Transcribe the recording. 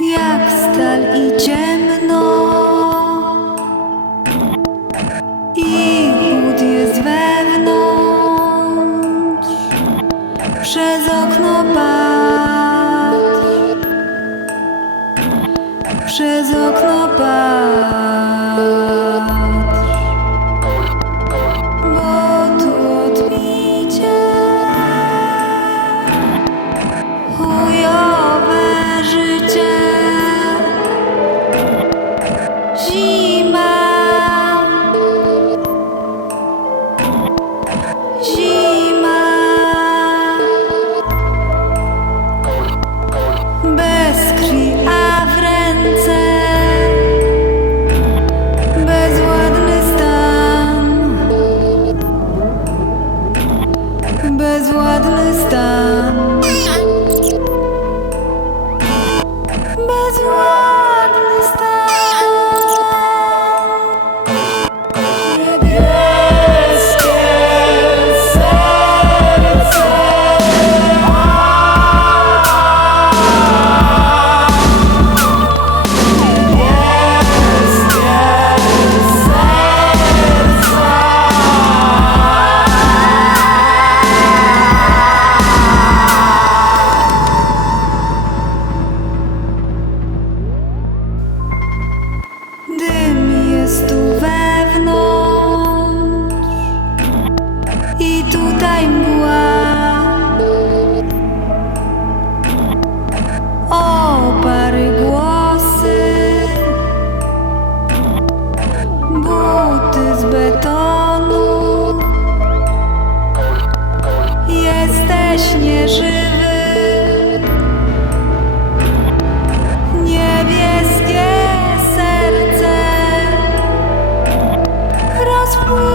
jak stal i ciemno. I chłód jest wewnątrz, przez okno patrz, przez okno patrz, Bez bezwładny stan. i tutaj mgła. O, pary głosy. Buty z betonu. Jesteś nieżywy. Niebieskie serce. Rozpływa